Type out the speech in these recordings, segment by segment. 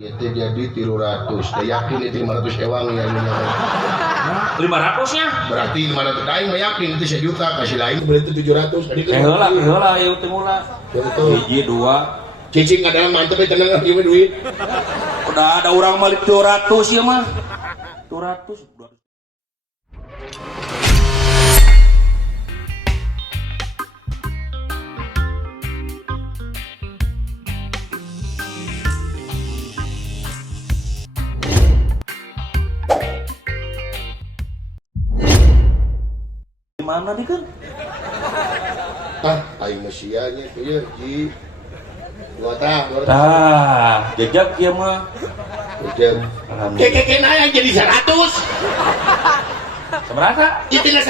Itu jadi 300. Saya yakin itu 500 ewang ya ini. 500 nya. Berarti 500 lain mah yakin itu 1 juta kasih lain berarti 700. Tadi kan. Heula ieu teh mula. Betul. Hiji 2. Cicing kadang mantep tenang lagi duit. Udah ada orang balik 200 ya mah. 200. Mana nih kan? Aing mesianya tuh ya ji. Luar Jejak ya mah. Jejak. Keke naya jadi 100. Seberapa? Itu 100.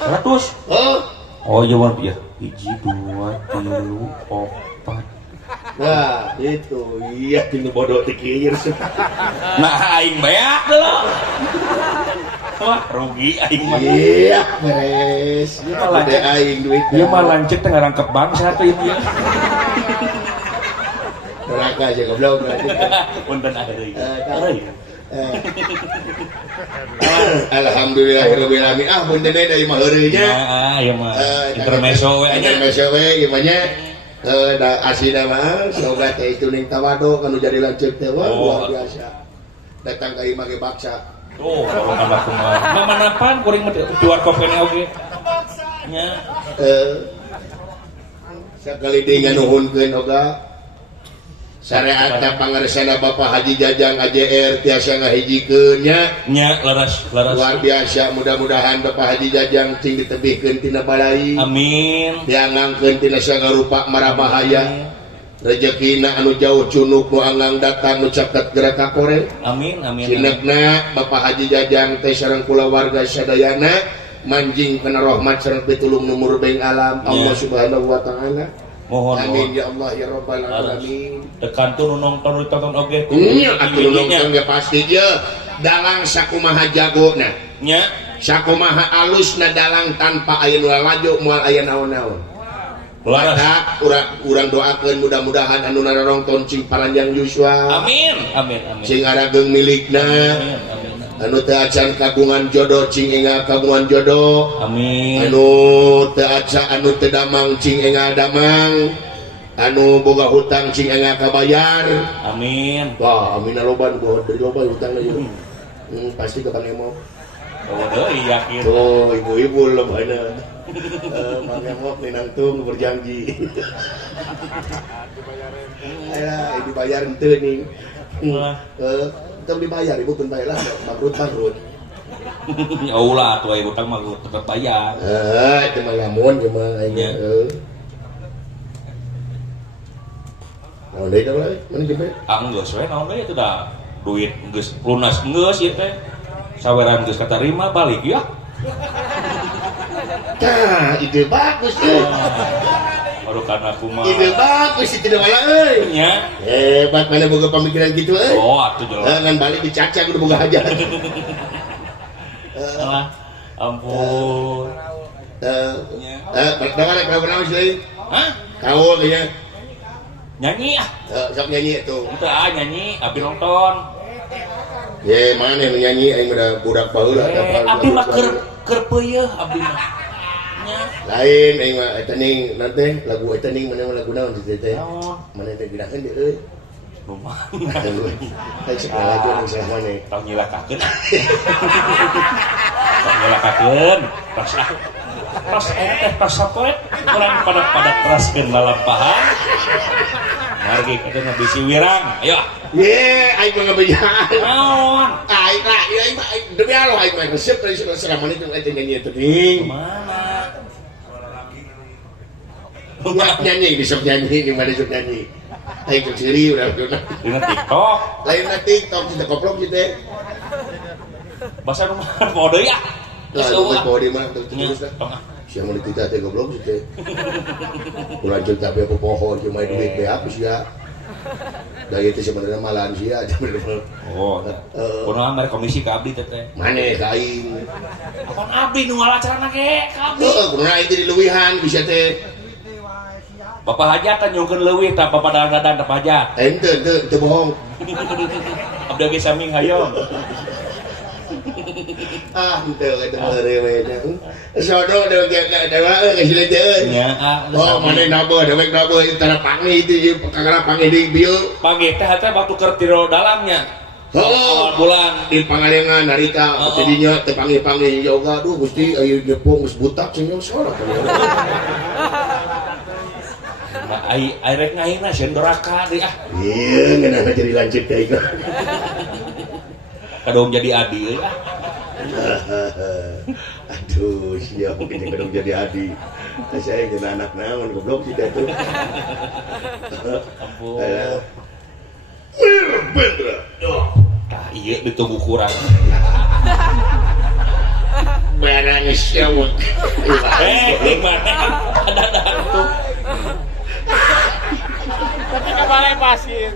100. Oh iya mah ya. 1, 2, 3, 4. Nah, itu iya tinggal bodoh tikir. Nah, aing beak dulu. Wah, rugi aing mah. Iya, beres. Ieu mah lancet aing duit. Ieu mah lancet teh ngarangkep bangsa teh ieu. Neraka aja goblok. Punten deui. Alhamdulillahirabbil alamin. Punten dari mah heureuy nya. Ieu mah intermezzo we nya. Intermezzo we ieu mah nya. Da asina mah soga teh itu ning tawado kanu jadi lanceuk teh luar biasa. Datang ka imah ge baksa. Tuh, kalau kan aku mah. Manapan kuring mah jual kopene oge. Nya. Sakali deui nganuhunkeun oga syariatna pangaresana Bapak Haji Jajang AJR tiasa ngahijikeun nya laras luar biasa. Mudah-mudahan Bapak Haji Jajang cing ditebihkeun tina balai, amin, diangangkeun tina sagarupa marabahaya, rezekina anu jauh cunuk nu angang datang nu caket gerak kakore, amin amin. Cinegna Bapak Haji Jajang teh sareng kulawarga sadayana manjing kana rahmat sareng pitulung numur beng alam Allah Subhanahu wa taala. Mohon amin ya Allah ya rabbal alamin. Tekan tuh nonton ditonton oge. Nya atuh nonton ge pasti ye dalang sakumaha jagona nya sakumaha alusna dalang tanpa aya nu laju moal aya naon-naon. Mata urang doakeun mudah-mudahan anu narongton cing paranjang yuswa. Amin amin amin. Cing arageung milikna. Amin. Anu teu acan kagungan jodoh cing enga kagungan jodoh. Amin. Anu teu aca anu teu damang cing enga damang. Anu boga hutang cing enga kabayar. Amin. Wah, amin aloban gua dari loba hutangna ieu. Pasti ke Bang Emo. Oh, deui yakin. Oh, ibu-ibu lobana. Bang Emo ninangtung berjanji. Alah, dibayar henteu nih. Tetap dibayar, ibu pun bayar lah, bangkrut. Ya ulah tuh ibu utang mah tetap bayar. Itu mah lamun cuma aja. Nah, udah itu lah, mana gede? Geus we naon we itu dah duit geus lunas geus ieu teh. Saweran geus katarima balik ya. Tah, ide bagus tuh. Baru karena aku mah Ide bagus itu malah euy. nya. Hebat mana boga pemikiran gitu euy. Oh, atuh jelas. Ngan balik dicacak udah boga aja. Alah, ampun. Dengar kau kenal sih? Hah? Kau kayaknya Nyanyi ah. sok nyanyi itu. Itu nyanyi, abi nonton. Ye, mana yang nyanyi aing udah budak baheula Abi mah keur peuyeeh abi mah. Nya. Lain aing mah eta ning nanti lagu eta ning mana lagu naon di teh. Mana teh ginakeun deui euy. Lumayan. Aing sekolah lagu anu salah mana. Tau nyilakakeun. Tau nyilakakeun. Pas pas sapoet urang pada teraskeun lalampahan. Margi kita bisi wirang. Ayo. Ye, aing mah ngabejaan. Naon? Aing lah, aing mah demi Allah aing mah resep dari selama ini eta nyanyi eta ning. Mana? Nyanyi disok nyanyi di mana disok nyanyi. Aing keciri udah Dina TikTok. lain na TikTok kita koplok gitu. Bahasa rumah mode ya. Nah, itu bawa di mana tuh terus Tengah. siapa mau ditita teh goblok sih teh. Bulan juta be aku pohon cuma duit be habis ya. Dari itu sebenarnya malahan sih aja bener. Oh. Kunaon mere komisi ka abdi teh teh. Mane ka aing. Apaan abdi nu ngalacarana ge ka abdi? Heeh, kunaon aing di leuwihan bisa teh. Bapak hajat kan nyungkeun leuwih tah bapak dadan teh hajat. Ente bohong. Abda ge sami hayong. Henteu eta meurewe nya. Sodong dewe geus sila teueun. Nya, Oh, maneh nabeuh dewek nabeuh tara pangi itu kakara pangi di bieu. Panggih teh teh waktu keur tiro dalamnya. Oh, bulan di pangalengan harita jadinya teu pangi-pangi yoga aduh Gusti aya nyepong geus butak cenah salah. Ai rek ngahina sieun doraka deui ah. Iya, ngeunah jadi lanjut deui. Kadong jadi adi ah. Aduh, siap mungkin kadang jadi adi. Saya jadi anak naon goblok sih itu. Ampun. Bener. Tah ieu ditunggu kurang. Barang syawak. Di mana ada tuh. Ketika balai pasir.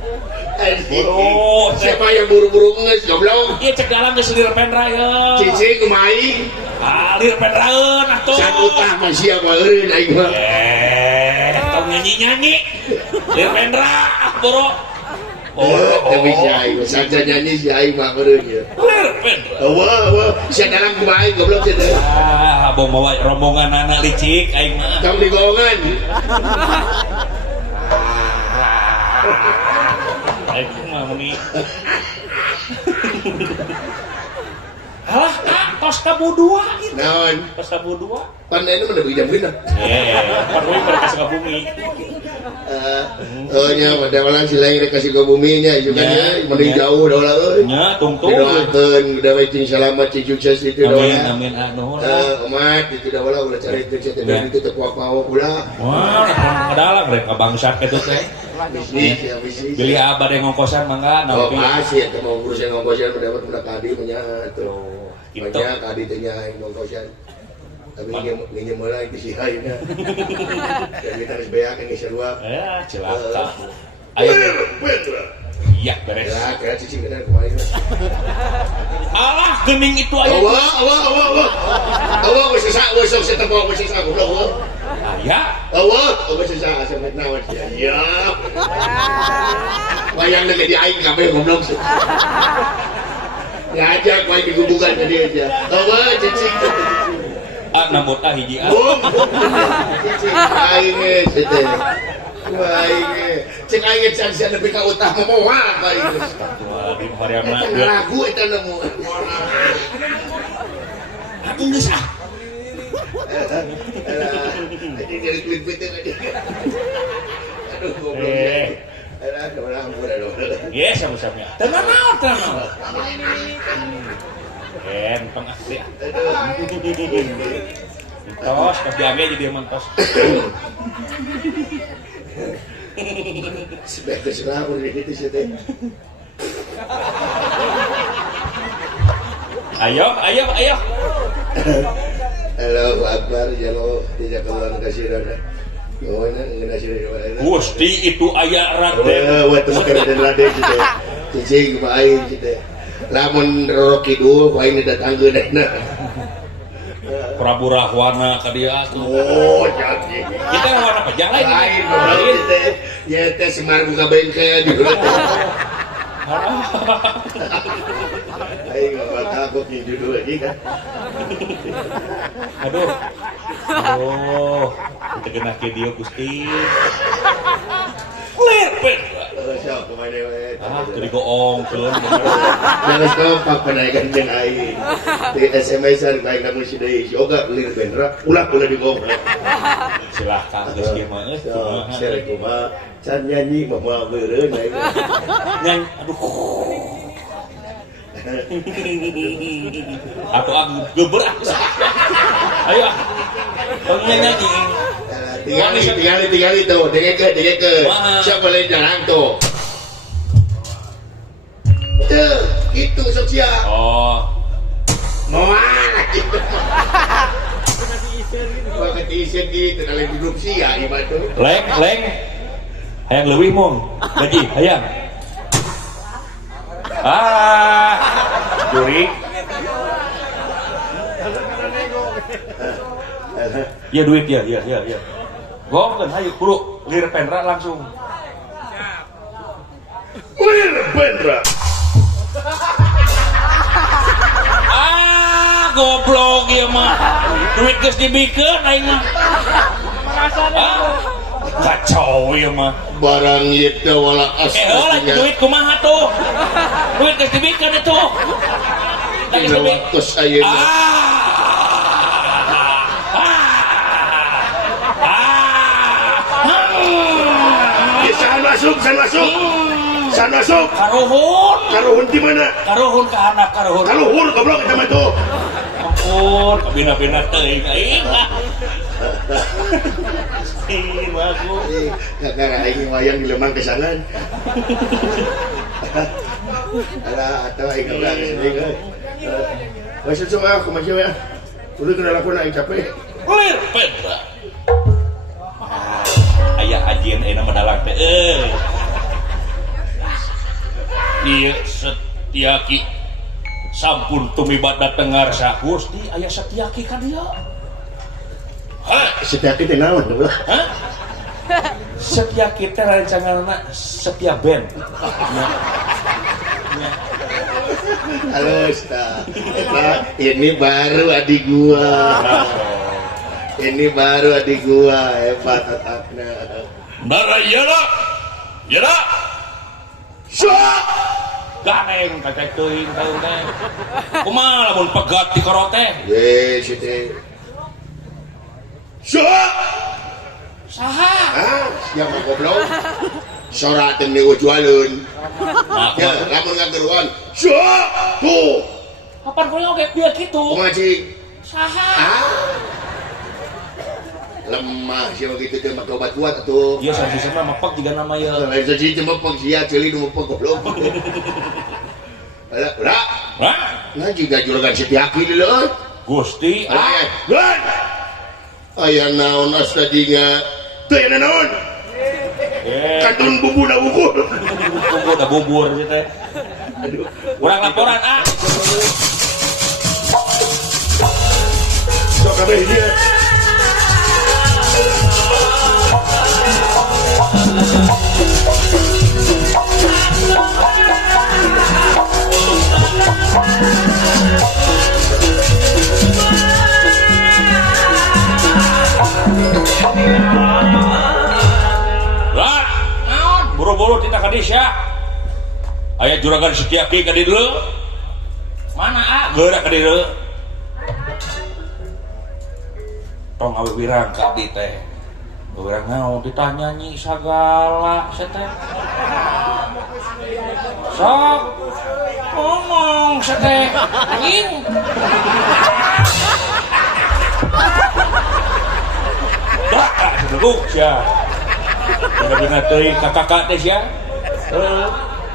Oh, Siapa yang buru-buru nges goblok? ieu cek dalam geus lir pendra ye. Cicing kumaha? Lir pendraeun atuh. Can utah mah sia meureun aing mah. Tong nyanyi-nyanyi. Lir pendra boro. Teu bisa aing saja nyanyi si aing mah meureun ye. Lir pendra. Wah, sia dalam kumaha goblok teh. Abang bawa rombongan anak licik aing mah. Tong di golongan. Aing mah meni. Alah, tos tabu 2 gitu. Naon? Tos tabu 2. Pandai mana begitu bener. Perlu mereka ke bumi. Nya pada malang silain kasih ke buminya juga nya mending jauh dah lah euy. Nya tungtung. Doakeun udah bae cing selamat cing sukses itu dah. Amin anu. Umat itu dah ulah cari itu teh dan itu teh kuat-kuat ulah. Wah, adalah mereka bangsa kitu teh. Bisnis. Beli abad yang ngongkosan mangga Oh, pasti eta mau urus yang ngongkosan mendapat budak kadi nya tuh. Gitu. Banyak kadi teh nya yang ngongkosan. Tapi nginjem mulai di sihaina. Jadi harus beak yang sarua. Celaka. Ayo. Iya, beres. Ya, kira cicing bener kemarin. Alah, gening itu aya. Awak wis sak wis sok setepok wis sak goblok. Aya. Awak wis sak sampe naon ya. Ya. Wayang lagi di aing kabeh goblok. Ngajak wae digubukan tadi aja. Awak cicing. Namun hiji cicing aing teh. Baik, cek aing can sia nepi ka utah momoal baik. Astagfirullahaladzim, Mariana. Eta lagu eta nemu. Aku geus ah. Jadi dari klip-klip tadi. Aduh goblok. Alah, udah ampun aduh. Ye, sama-sama. Tenang. Entong asli. Tos, tapi ame jadi mentos. Sebagai selalu gitu sih teh. Ayo. Halo Akbar, jalo tidak keluar kasih dana. Gimana ngasih dana? Gusti itu aya Raden. Wah, itu Raden gitu. Cicing main gitu. Lamun Roro Kidul, wah ini datangkeun dana. Prabu Rahwana ka dieu atuh. Oh, jadi. Kita warna pajang lain. Lain. Ya teh Semar buka bengkel di dulu. Aing enggak takut nih judul lagi kan. Aduh. Kita kena ke dia Gusti. Lerpet. Siapa kemana we? Jadi goong keun. Jangan kompak penaikan jeung aing. Di SMS-an baik kamu si deui yoga lir bendra ulah di goblok. Silakan geus kieu mah euy. Sere kumaha can nyanyi mah moal meureun aing. Aduh. Atau aku geber aku. Ayo. Nyanyi. Tinggali tuh, dengek ke. Siapa boleh jarang tuh. Tuh, itu sok sia. Oh. Moal gitu. Pakai isen gitu, kalau di grup sia ibarat tuh. Leng. Hayang leuwih mong. Gaji, hayang. Juri. Ya duit ya. Gongkeun hayu buru lir pendra langsung. Lir Pendra. Goblok ya mah duit geus dibikeun aing mah kacau ya mah Barang ieu teh wala lah duit kumaha tuh duit geus dibikeun itu dina waktos ayeuna San masuk karuhun di mana karuhun ke anak karuhun goblok kita mah tuh ampun kabina-bina teuing aing kakak aing wayang di lemang kesangan ada atau aing udah kesini kan masih cuma aku masih ya udah kena lakukan aing capek lir Pendra aya ajieun ayeuna madalang teh ieu Setiaki sampun tumiba dateng ngarsa Gusti aya Setiaki ka dieu Setiaki teh naon goblok Setiaki teh rancanganna Setia Band halo Sta ini baru adik gua ini baru adik gua hebat otakna Narayana Yana Syah ganeng kakek teuing tahu teh kumaha lamun pegat di koro teh ye situ Syah saha siapa goblok sorak teu diujualun ya lamun ngageruan Syah tuh kapan kuliah oge bieu kitu kumaha cing saha lemah siapa gitu teh make obat kuat atuh ieu sanjisa mah mepek jiga nama ye lain saji teh mepek sia ceuli nu mepek goblok udah nah juga juragan Setiaki dulu Gusti lan aya naon astadinya teu aya naon kantun bumbu da bubur bumbu da bubur gitu teh aduh urang laporan sok kabeh dia buru-buru kita ke Desya aya juragan Setiaki ka dieu mana geura ka dieu tong awe wirang ka abdi teh wirang naon ditanyanyi sagala seteh sok ngomong seteh anjing dah seduluk sia bener-bener teuing kakak teh sia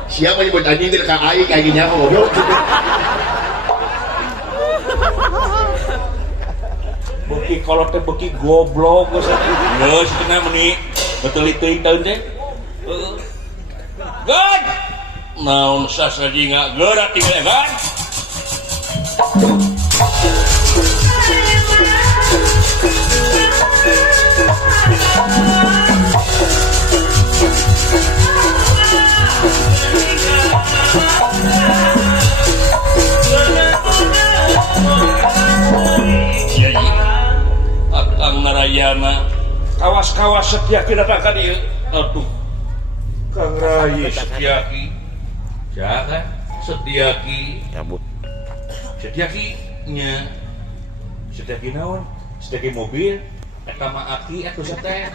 siapa nyebut anjing teh ka aing kayak gini goblok beuki kolot teh beuki goblok geus cenah meuni betul teuing taun teh gan naon sasaji geura tinggal gan Akang Narayana kawas-kawas Setiaki datang ka dieu aduh Kang Rai Setiaki jaga Setiaki cabut Setiaki nya Setiaki naon Setiaki mobil eta mah Aki atuh seteh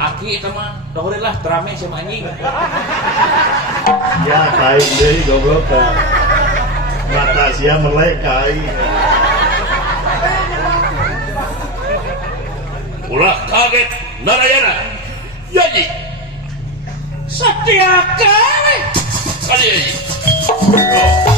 Aki eta mah dohoreulah terame sama anjing ya kain deui goblok mata sia melek kain ulah kaget Narayana Yaji Setiaki kali Yaji